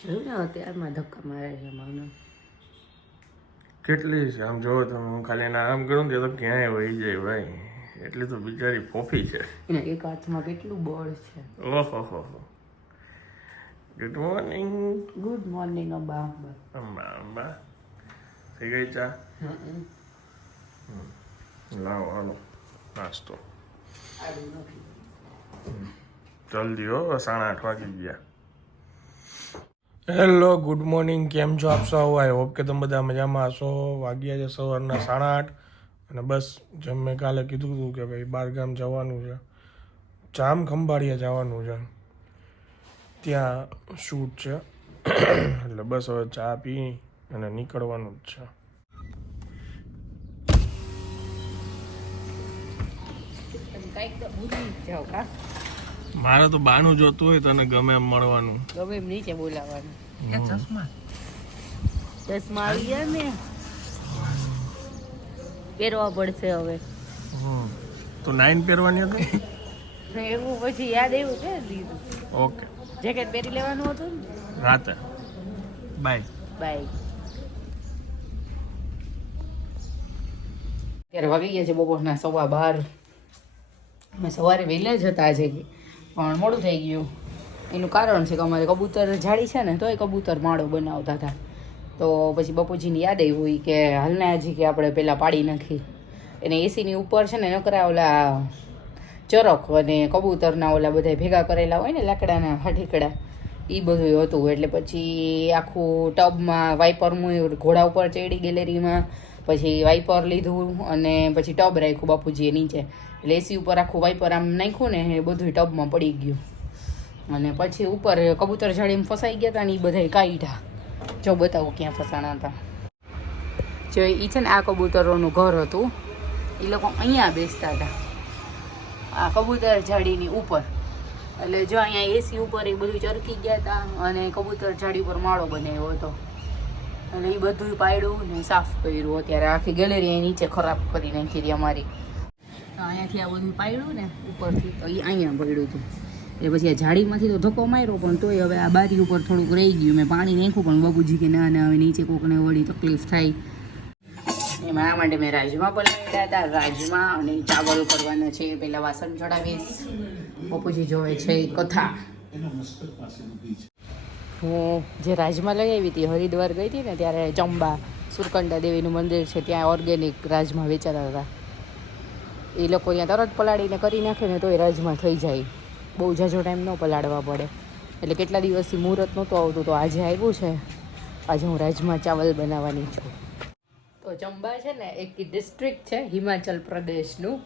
જોયું ને અત્યારમાં ધક્કા મારે છે મને. કેટલી છે? આમ જોવો તમે હું ખાલી એના આરામ કરું ને તો ક્યાંય વહી જાય ભાઈ. એટલી તો બિચારી ફોફી છે. એના એક હાથમાં કેટલું બળ છે. ઓહો હો ગુડ મોર્નિંગ ગુડ મોર્નિંગ અબા. અંબા અંબા. થઈ ગઈ ચા? લાવો હાલો. નાસ્તો. જલ્દી હો સાડા આઠ વાગી ગયા. Hello, good morning. કેમ છો આપ સૌ? આઈ હોપ કે તમે બધા મજામાં હશો. વાગ્યા છે સવારના સાડા આઠ અને બસ, જેમ મેં કાલે કીધું હતું કે ભાઈ બારગામ જવાનું છે. જામ ખંભાળિયા જવાનું છે. ત્યાં શૂટ છે. એટલે બસ હવે ચા પી અને નીકળવાનું જ છે. કાંઈક ભૂલી જાઓ કા મારે તો બાનું જોતું હોય તને ગમે એમ મળવાનું. ગમે એમ નીચે બોલાવાનું. ચશ્મા. ચશ્મા આવી ગયા ને. પહેરવા પડશે હવે. હમ. તો નાઇન પહેરવાની હતી? એવું પછી યાદ આવ્યું કે લીધું ઓકે. જેકેટ પહેરી લેવાનું હતું ને. રાતે. બાય. બાય. ત્યારે વાગી ગયા છે બપોરના સવા બાર. અમે સવારે વહેલા જ હતા આજે. પણ મોડું થઈ ગયું. એનું કારણ છે કે અમારે કબૂતર જાળી છે ને, તોય કબૂતર માળો બનાવતા હતા. તો પછી બાપુજીની યાદ એવી હોય કે હાલને હજી કે આપણે પહેલાં પાડી નાખી. એને એસીની ઉપર છે ને, નકરા ઓલા ચરક અને કબૂતરના ઓલા બધા ભેગા કરેલા હોય ને, લાકડાના હાઠીકડા એ બધું હતું. એટલે પછી આખું ટબમાં વાઇપર મૂક્યું ઘોડા ઉપર ચડી ગેલેરીમાં. પછી વાઇપર લીધું અને પછી ટબ રાખ્યું બાપુજીએ નીચે. એટલે એસી ઉપર આખું વાઇપર આમ નાખ્યું ને એ બધું ટબમાં પડી ગયું. અને પછી ઉપર કબૂતર જાળીમાં ફસાઈ ગયા હતા ને એ બધા કાઢ્યા જો બતાવું ક્યાં ફસાણા હતા જો એ છે ને આ કબૂતરોનું ઘર હતું. એ લોકો અહીંયા બેસતા હતા આ કબૂતર જાળીની ઉપર. એટલે જો અહીંયા એસી ઉપર એ બધું ચરકી ગયા હતા અને કબૂતર જાળી ઉપર માળો બનાવ્યો હતો. અને એ બધું પાડ્યું ને સાફ કર્યું. અત્યારે આખી ગેલેરી નીચે ખરાબ કરી નાખી હતી અમારી. અહીંયાથી આ બધું પાડ્યું ને ઉપરથી તો એ અહીંયા પડ્યું હતું. એટલે પછી આ ઝાડીમાંથી તો ધક્કો માર્યો, પણ તોય હવે આ બારી ઉપર થોડુંક રહી ગયું. મેં પાણી નાખ્યું, પણ બાબુજી કે ના ના, હવે નીચે કોકને વળી તકલીફ થાય. એમાં આ માટે મેં રાજમા બનાવ્યા હતા. રાજમા અને ચાવલ કરવાના છે. પહેલાં વાસણ ચડાવીશ બાપુજી જોવે છે કથા. હું જે રાજમા લઈ આવી હતી, હરિદ્વાર ગઈ હતી ને, ત્યારે ચંબા સુરકંડા દેવીનું મંદિર છે, ત્યાં ઓર્ગેનિક રાજમા વેચાતા હતા. એ લોકો ત્યાં તરત પલાળીને કરી નાખે ને તો એ રાજમા થઈ જાય. બહુ ઝાઝો ટાઈમ ન પલાળવા પડે. એટલે કેટલા દિવસથી મુહૂર્ત નહોતું આવતું તો આજે આવ્યું છે. આજે હું રાજમા ચાવલ બનાવવાની છું. તો ચંબા છે ને, એક ડિસ્ટ્રિક્ટ છે, હિમાચલ પ્રદેશનું.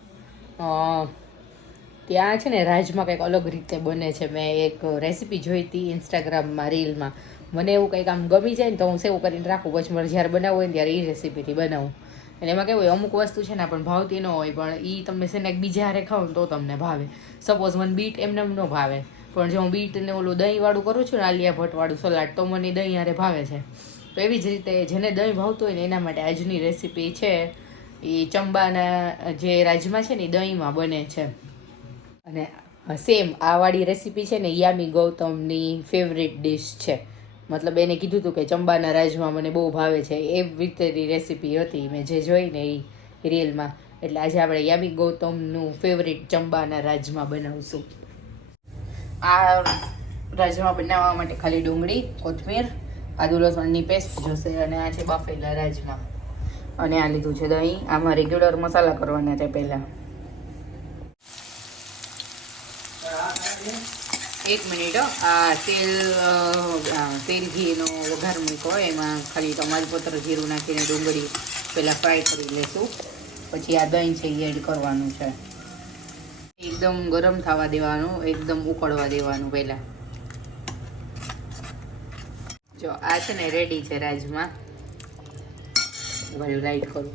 ત્યાં છે ને રાજમાં કંઈક અલગ રીતે બને છે. મેં એક રેસીપી જોઈ હતી ઇન્સ્ટાગ્રામમાં રીલમાં મને એવું કંઈક આમ ગમી જાય ને તો હું સેવ કરીને રાખું. પછી મારે જ્યારે બનાવવું હોય ને ત્યારે એ રેસીપીથી બનાવું. અને એમાં કેવું હોય, અમુક વસ્તુ છે ને પણ ભાવતી ન હોય, પણ એ તમને છે ને બીજા હારે ખાવ તો તમને ભાવે. સપોઝ મને બીટ એમને એમ ન ભાવે, પણ જો હું બીટ ને ઓલું દહીંવાળું કરું છું ને આલિયા ભટ્ટવાળું સલાડ, તો મને દહીં હારે ભાવે છે. તો એવી જ રીતે જેને દહીં ભાવતું હોય ને એના માટે આજની રેસીપી છે એ ચંબાના જે રાજમા છે ને એ દહીંમાં બને છે. અને સેમ આ વાળી રેસીપી છે ને યામી ગૌતમની ફેવરેટ ડિશ છે. મતલબ એને કીધું હતું કે ચંબાના રાજમાં મને બહુ ભાવે છે. એ રીતેની રેસીપી હતી મેં જે જોઈ ને એ રીલમાં. એટલે આજે આપણે યામી ગૌતમનું ફેવરેટ ચંબાના રાજમાં બનાવશું. આ રાજમા બનાવવા માટે ખાલી ડુંગળી, કોથમીર, આદુ લસણની પેસ્ટ જોશે અને આ છે બાફેલા રાજમા. અને આ લીધું છે દહીં. આમાં રેગ્યુલર મસાલા કરવાના છે પહેલાં. એક મિનિટ. આ તેલ તેલ ઘીનો વઘાર મૂકો એમાં ખાલી તમારી પત્ર જીરું નાખીને ડુંગળી પહેલાં ફ્રાય કરી લેશું. પછી આ દહીં છે એડ કરવાનું છે. એકદમ ગરમ થવા દેવાનું, એકદમ ઉકળવા દેવાનું પહેલાં. જો, આ છે ને રેડી છે રાજમાં. ભલે લાઈટ કરું.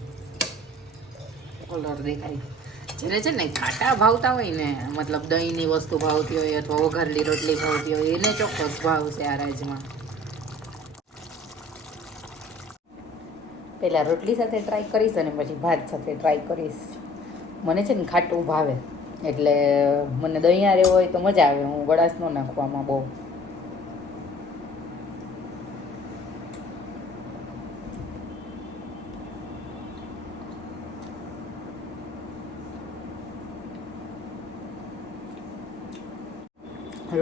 કલર દેખાય. જેને છે ને, ખાટા ભાવતા હોય ને, મતલબ દહીંની વસ્તુ ભાવતી હોય અથવા વઘારેલી રોટલી ભાવતી હોય, એને ચોક્કસ ભાવશે આ રાજમાં પહેલાં રોટલી સાથે ટ્રાય કરીશ અને પછી ભાત સાથે ટ્રાય કરીશ. મને છે ને ખાટું ભાવે. એટલે મને દહીં આરે હોય તો મજા આવે, હું ગળાશ ન નાખવામાં બહુ.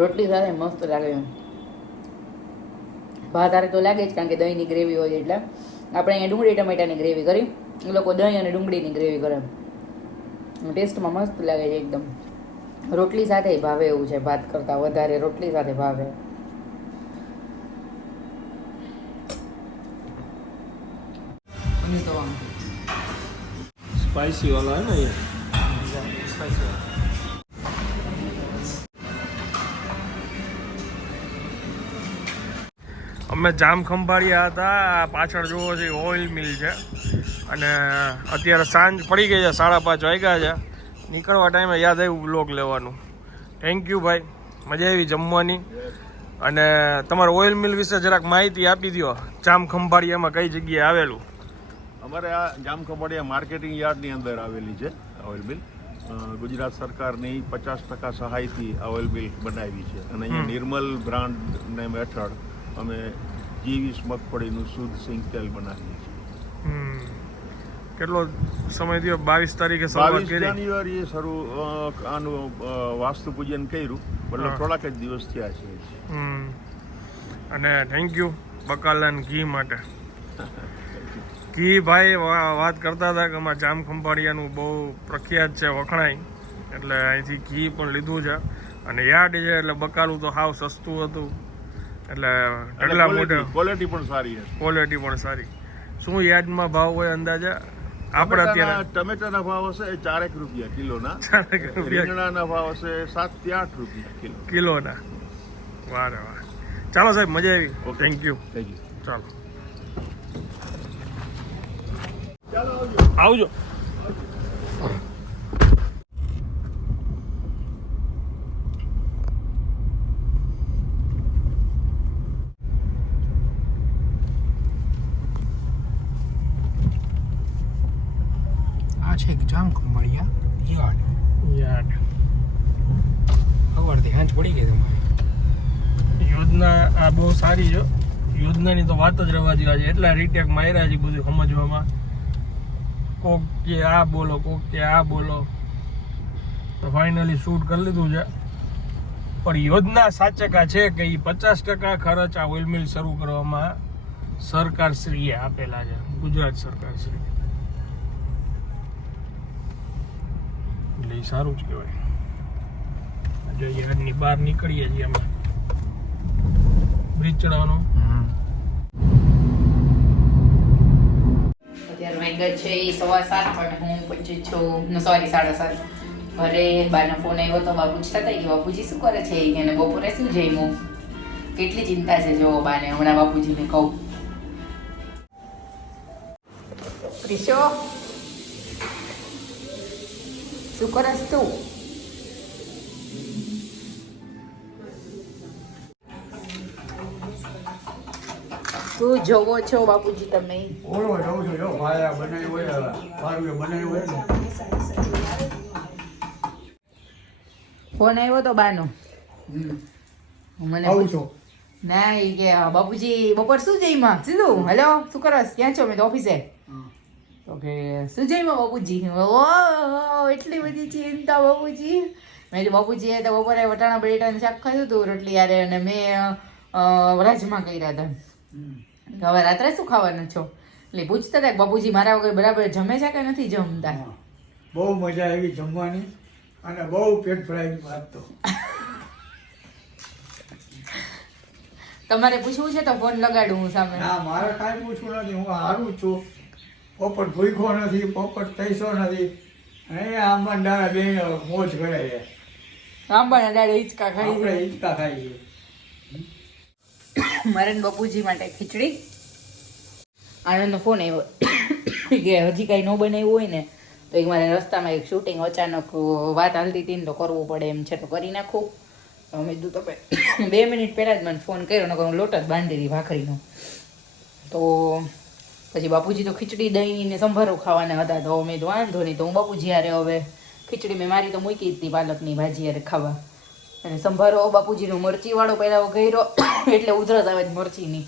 રોટલી સાથે મસ્ત લાગે ભાતારે તો લાગે જ કારણ કે દહીંની ગ્રેવી હોય એટલે. આપણે અહીંયા ડુંગળી ટમેટાની ગ્રેવી કરી. એ લોકો દહીં અને ડુંગળીની ગ્રેવી કરે. ટેસ્ટમાં મસ્ત લાગે છે એકદમ. રોટલી સાથે ભાવે એવું છે ભાત કરતાં વધારે રોટલી સાથે ભાવે. સ્પાઈસી વાળા હે ને અહીંયા. અમે જામ ખંભાળિયા હતા. પાછળ જોવો છે ઓઇલ મિલ છે. અને અત્યારે સાંજ પડી ગઈ છે સાડા પાંચ વાગ્યા છે. નીકળવા ટાઈમે યાદ આવ્યું બ્લોગ લેવાનું. થેન્ક યુ ભાઈ. મજા આવી જમવાની. અને તમારે ઓઇલ મિલ વિશે જરાક માહિતી આપી દો જામ ખંભાળિયામાં કઈ જગ્યાએ આવેલું? અમારે આ જામખંભાળિયા માર્કેટિંગ યાર્ડની અંદર આવેલી છે ઓઇલ મિલ ગુજરાત સરકારની પચાસ ટકા સહાયથી આ ઓઇલ મિલ બનાવી છે. અને અહીંયા નિર્મલ બ્રાન્ડ નેમ હેઠળ અમે જીવીસ મગફળીનું શુદ્ધ સિંગ તેલ બનાવીએ છીએ. હમ. કેટલો સમય થયો? બાવીસ તારીખે બાવીસ જાન્યુઆરીએ શરૂ આનું વાસ્તુ પૂજન કર્યું. એટલે થોડાક જ દિવસ થયા છે. અને થેન્ક યુ બકાલાન ઘી માટે. ઘી ભાઈ વાત કરતા હતા કે અમારા જામ ખંભાળિયાનું બહુ પ્રખ્યાત છે વખણાય એટલે અહીંથી ઘી પણ લીધું છે. અને યાર્ડ છે એટલે બકાલું તો હાવ સસ્તું હતું. એટલે ઢગલા મોઢે. ક્વોલિટી પણ સારી છે ક્વોલિટી પણ સારી. શું યાર્ડમાં ભાવ હોય અંદાજે? આપણે અત્યારે ટમેટાના ભાવ હશે એ ચારેક રૂપિયા કિલોના. ચારેક રૂપિયા. રીંગણાના ભાવ હશે સાતથી આઠ રૂપિયા કિલો. કિલોના. વારે વાહ. ચાલો સાહેબ મજા આવી. Okay. Thank you thank you ચાલો. આવજો. આ છે જામ ખંભાળિયા યાર્ડ યાર્ડ સવારથી હાંજ પડી ગઈ તમારી યોજના આ બહુ સારી છે યોજનાની તો વાત જ રહેવા જેવા છે એટલા રીટેક માર્યા છે બધું સમજવામાં કોક કે આ બોલો કોક કે આ બોલો તો ફાઇનલી શૂટ કરી લીધું છે પણ યોજના સાચકા છે કે એ પચાસ ટકા ખર્ચ આ ઓઇલ મિલ શરૂ કરવામાં સરકાર શ્રીએ આપેલા છે ગુજરાત સરકાર શ્રી એટલે એ સારું જ કહેવાય. જો યાર્ડની બહાર નીકળીએ છીએ અમે. બ્રિજ ચડાવવાનો. અત્યારે વાગ્યા છે એ સવા સાત પણ હું પછી છું. સોરી, સાડા સાત. ઘરે બાનો ફોન આવ્યો તો બા પૂછતા હતા કે, બાપુજી, શું કરે છે એને બપોરે શું જમ્યું? કેટલી ચિંતા છે જો બાને, હમણાં બાપુજીને કહું. પ્રિશો શું કરસ તું શું જોવો છો બાપુજી તમે? ઓળો છું જો હોય હોય ફોન આવ્યો તો બાનો. મને આવું છું? ના એ કે બાપુજી બપોર શું જઈમાં સીધું? હેલો શું કરસ ક્યાં છો? મેં તો ઓફિસે. તો કે શું જઈમાં બાપુજી. ઓ એટલી બધી ચિંતા બાપુજી. મેં કીધું બાપુજી એ તો બપોરે વટાણા બટેટાનું શાક ખાધું હતું રોટલી યારે અને મેં રાજમા કર્યા હતા હવે રાત્રે શું ખાવાનું છો? એટલે પૂછતા હતા બાપુજી મારા વગર બરાબર જમે છે કે નથી જમતા? બહુ મજા આવી જમવાની અને બહુ પેટ ભરાઈ વાત તો. તમારે પૂછવું છે તો ફોન લગાડું હું સામે. ના મારે કાંઈ પૂછવું નથી. હું હારું છું. પોપટ ભૂખો નથી પોપટ તૈસો નથી. અને આંબા દાડા બે મોજ કરે છે. આંબાના દાડે હિંચકા ખાઈ આપણે હિંચકા ખાઈ મારે મરણ બાપુજી માટે ખીચડી. આનંદનો ફોન આવ્યો. કે હજી કાંઈ ન બનાવ્યું હોય ને તો એક મારે રસ્તામાં એક શૂટિંગ અચાનક વાત હાલતી હતી ને તો કરવું પડે એમ છે તો કરી નાખું. તો અમે કીધું તમે બે મિનિટ પહેલાં જ મને ફોન કર્યો ને હું લોટ જ બાંધી હતી ભાખરીનો તો પછી બાપુજી તો ખીચડી, દહીં ને સંભારો ખાવાના હતા તો મેં તો વાંધો નહીં. તો હું બાપુજી હારે હવે ખીચડી મેં મારી તો મૂકી હતી પાલકની ભાજી હારે ખાવા. અને સંભારો બાપુજીનો મરચીવાળો પહેલાં વઘેરો એટલે ઉધરસ આવે જ મરચીની.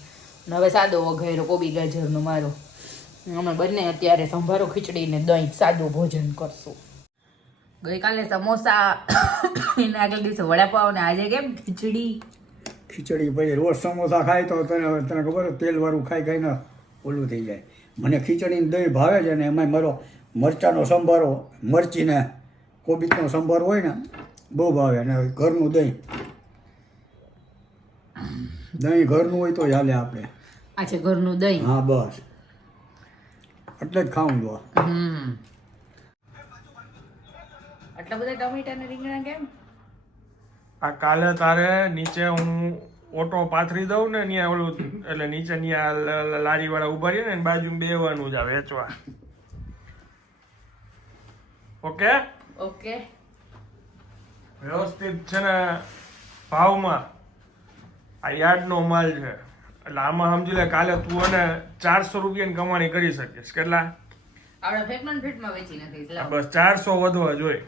અને હવે સાદો વઘેરો કોબી ગાજરનો મારો. અમે બંને અત્યારે સંભારો ખીચડીને દહીં સાદું ભોજન કરશું. ગઈકાલે સમોસા, એના આગળ દિવસે વડાપાવ ને આજે કેમ ખીચડી? ખીચડી ભાઈ, રોજ સમોસા ખાય તો તને તને ખબર તેલવાળું ખાઈ ખાઈને ઓલું થઈ જાય. મને ખીચડી ને દહીં ભાવે છે ને એમાંય મારો મરચાંનો સંભારો મરચીને કોબીજનો સંભાર હોય ને બહુ ભાવે. અને ઘરનું દહીં. દહીં ઘરનું હોય તો ચાલે આપણે. અચ્છા ઘરનું દહીં? હા બસ. એટલે જ ખાવું જો હમ. આટલા બધા ટમેટા ને રીંગણા કેમ? આ કાલે તારે નીચે હું ઓટો પાથરી દઉં ને ત્યાં ઓલું એટલે નીચે ત્યાં લારી વાળા ઊભા રહીએ ને બાજુ બેવાનું જ આ વેચવા. ઓકે? ઓકે. વ્યવસ્થિત છે ને ભાવમાં. આ યાર્ડનો માલ છે. એટલે આમાં સમજી લે કાલે તું અને ચારસો રૂપિયાની કમાણી કરી શકીશ. કેટલા? આપણે ફેટમાં ફેટમાં વેચી નાખીશ બસ ચારસો વધવા જોઈએ.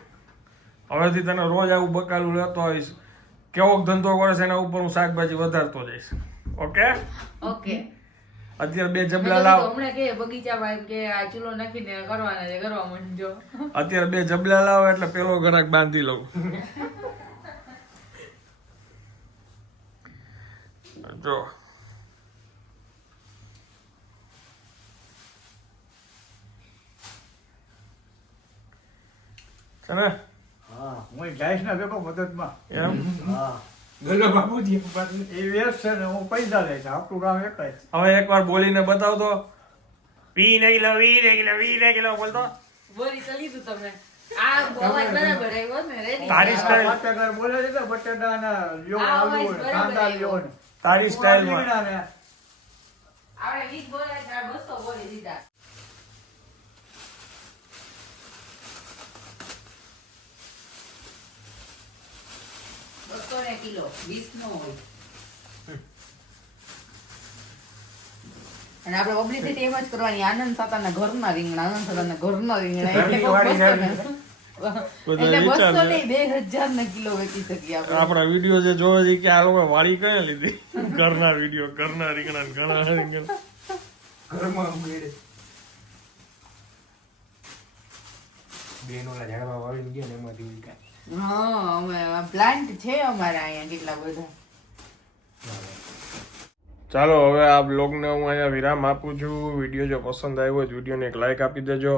હવેથી તને રોજ આવું બકાલું લેતો આવીશ. કેવો ધંધો કરે છે એના ઉપર હું શાકભાજી વધારતો જઈશ. ઓકે? ઓકે. અત્યારે બે જબલા લાવ. હમણાં કે બગીચામાં એમ કે આ ચૂલો નાખીને કરવાના છે કરવા માંડજો. અત્યારે બે જબલા લાવ એટલે પેલો ઘણા બાંધી લઉં. જો. ને? હા. હું જઈશ ને ભેગો મદદમાં. એમ? હા. ગલો બાપુજી એ વ્યસ્ત છે ને હું પૈસા લઈશ આપણું કામ એક જ હવે એકવાર બોલીને બતાવ તો વી ને કિલો વી ને કિલો વી ને કિલો બોલતો. બોલી તો લીધું તમે. આ અવાજ બરાબર આવ્યો ને રેડી તારી સ્ટાઈલ બોલે છે ને બટેટા ને લ્યો આ આલુ અવાજ ને બરાબર કાંદા લ્યો તારી ને આપણે વીસ બોલ્યા છે બસો બોલી દીધા. બસો ને કિલો. વીસ નો હોય. અને આપણે પબ્લિસિટી એમ જ કરવાની આનંદ સાતાના ઘરના રીંગણા આનંદ સાતાના ઘરના રીંગણા. એટલે કોઈ બસો ને- એટલે બસો નહીં બે હજાર ના કિલો વેચી શકીએ આપણે. આપણા વીડિયો જે જોવે છે કે આ લોકો વાળી કઈ લીધી? ઘરના વીડિયો ઘરના રીંગણા ને ઘરના રીંગણા. ઘરમાં ઉગેડે બેનોલા ઝાડવા વાળી ગયા ને એમાંથી ઉગ્યા હા, અમે પ્લાન્ટ છે અમારા અહીંયા ચાલો, હવે આ બ્લોગને હું અહીંયા વિરામ આપું છું. વીડિયો જો પસંદ આવ્યો હોય વિડીયોને એક લાઈક આપી દેજો.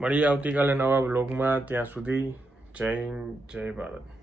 મળીએ આવતીકાલે નવા બ્લોગમાં ત્યાં સુધી જય જય ભારત.